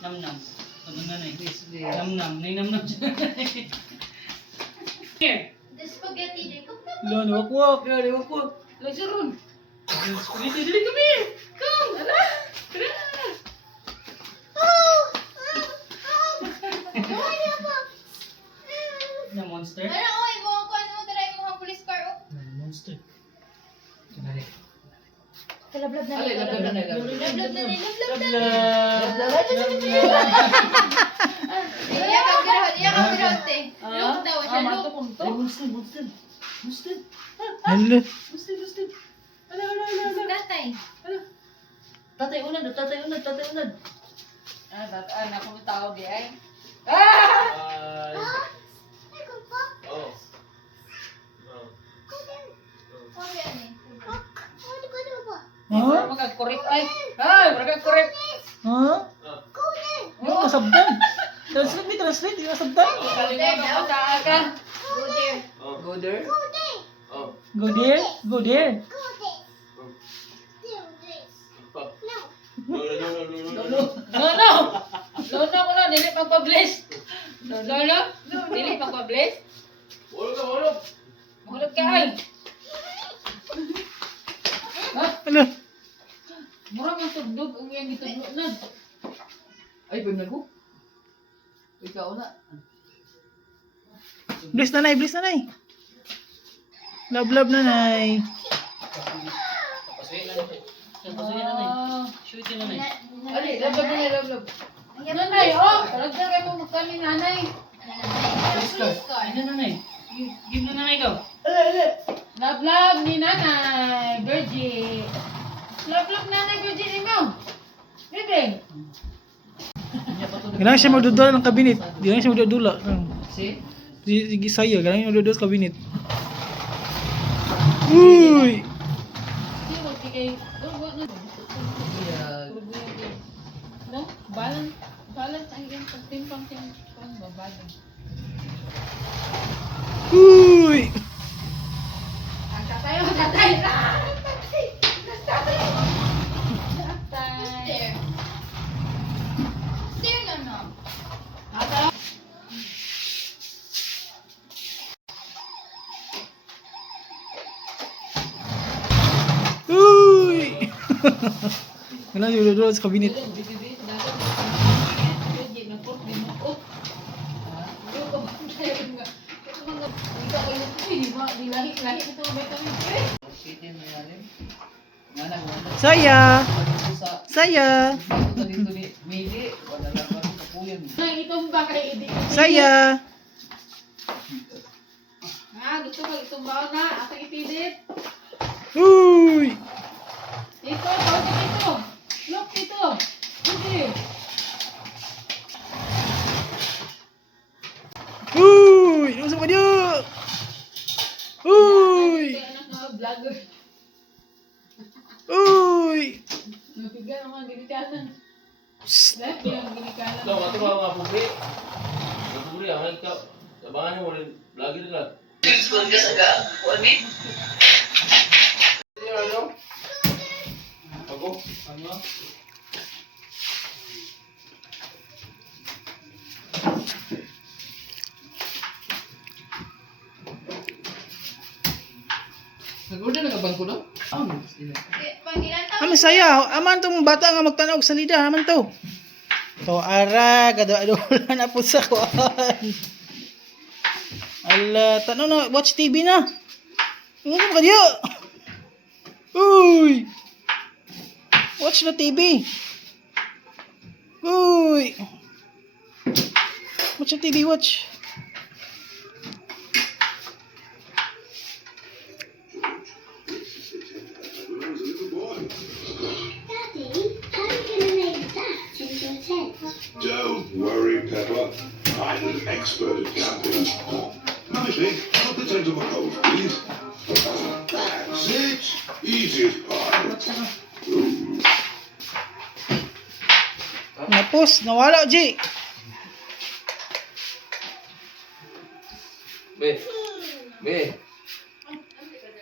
Nam-nam. Sabi nga na eh. Nam-nam. Nay-nam-nam siya. Here. The spaghetti din. Lo, niwakwak. Niwakwak. Lagi ron. Spaghetti, dali kami. Come. Ala. Tara. Na monster? Ano, oy, mo ako ano, try mo ang police car, oh. Monster. Dali. Kalablab na Ali, lablab na nila. Lablab na nila. Lablab na Iyak ang birahot, te. Look daw siya, look. Monster. Hello. Monster. Ala. Tatay. Tatay unad. Ako mo tao di ay. Ha? Magag-correct ay. Ay, magag-correct. Ha? Hindi ko masabdan. Translate. Hindi ko masabdan. Kalimutan ko sa ka. Go there. Go there. Go there. Lolo ko na, dili magpa-bless. Lolo, dili magpa-bless. Mahulog ka ay. Ano? Mura man tugdog ang iyang gitugdog na. Ay, ba ko? Ikaw na. Bless nanay. Love nanay. Pasuyin na na. Shoot yun na na. Ali, love. Nanay, oh! Talagyan kayo mo magkami nanay. Ano na na eh? Give na na ikaw. Love ni nanay, Virgie. Love nanay, Virgie mo. Bebe. Kailangan siya magdudula ng kabinet. Hindi lang siya magdudula. Si? Sige saya. Kailangan siya magdudula sa kabinet. Uy! Si, magkikay. No? Balance ang iyong pagtimpang babado. Uy! Ang tatay. There. There na no. Uy! Kailangan siya magdudula sa kabinet. Saya! Saya! Gusto ko itumbaw na. Ako ipilit. Uy! Dito. Look dito. Dito. Uy! Ano sa kanya? Uy! Anak na vlogger. Uy! Nabigyan ang mga ginikanan. Psst! Lahat yung ginikanan. Ikaw, ito mga pubri. Mga pubri, ang ikaw. Abangan niyo mo rin. Lagi nila. Ako? Ano? Nag-order na ka bangko daw? Pangilan tao. Ano saya? Aman tong bata nga magtanaw og salida. Aman to. To ara gado-adolan na po sa kuan. Ala, tanaw na watch TV na. Ano ka diyo? Uy! Watch na TV. Uy! Watch na TV, watch. Don't worry, Pepper. I'm an expert at camping. Mummy, put the tent on my nose, please. That's it. Easy as pie. Napos, nawala, G. Be.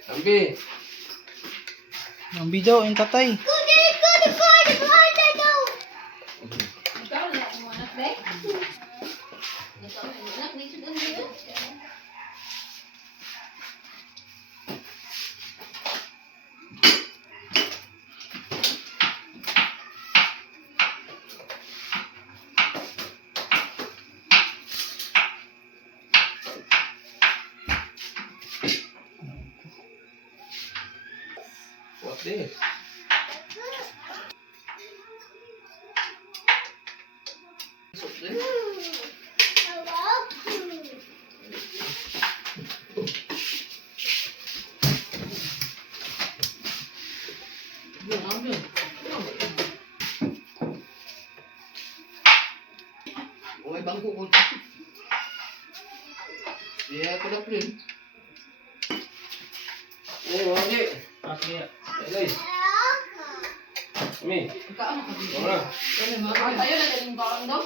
Ambi. Ang bidaw, yung tatay. Ikaw na. Be? Ito, anak, nisod ang dito. What's this? Yun, ang yun. O, may bangko ko. Yeah, ko na rin. Eh, wagi. Kasi, Eh, guys. Kami. Kaano ka dito? Wala. Ayaw na galing bakang daw.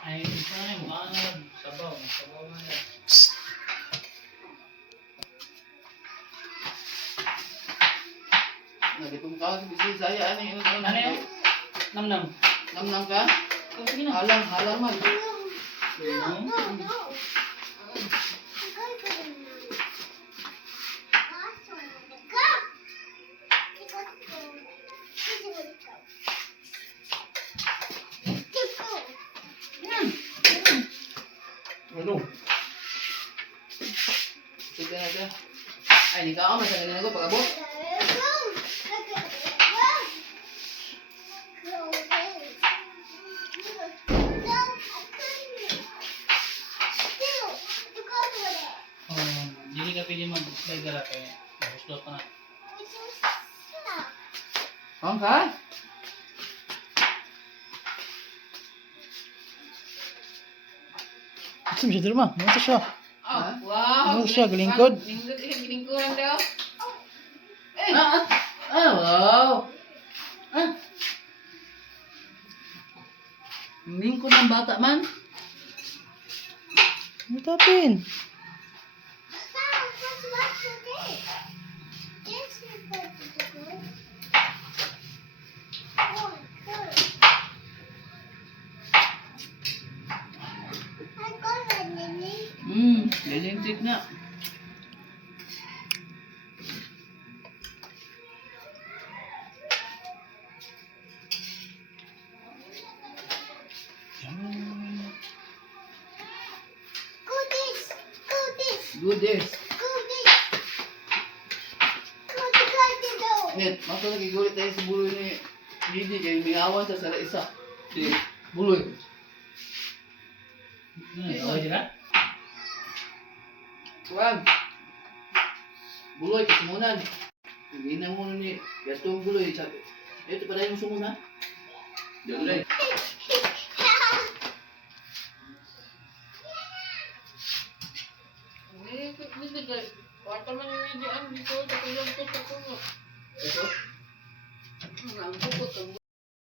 ay, isa na yung mga sabaw na yan. Nagitong ka, bisi saya, ano yun? Ano yan? Nam-nam. Namnam ka? Sige na. Halang man. Ano? Sige na siya. Ay, hindi ka ako, masagalin ako pag-abot. Hindi ka pwede mag-slide dala kaya gusto pa na. Ang ka? Ito siya dito ma. Ano siya? Ah, Ano siya? Galingkod? Galingkodan daw. Eh! Wow! Lingkod ng bata man. Ano tapin? Galintik na. Goodies. Net, mato lagi gulit tayo sa buloy ni Didi kay may awan sa sara isa. Di buloy. Okay sila? Kuwag. Buloy kasimunan. Hindi na mo ni gatong buloy sa ito pa yung sumuna. Di buloy. Kwarta man yung hindi dito, sa kulang ko sa kulo. Ito. Ang bukot, ang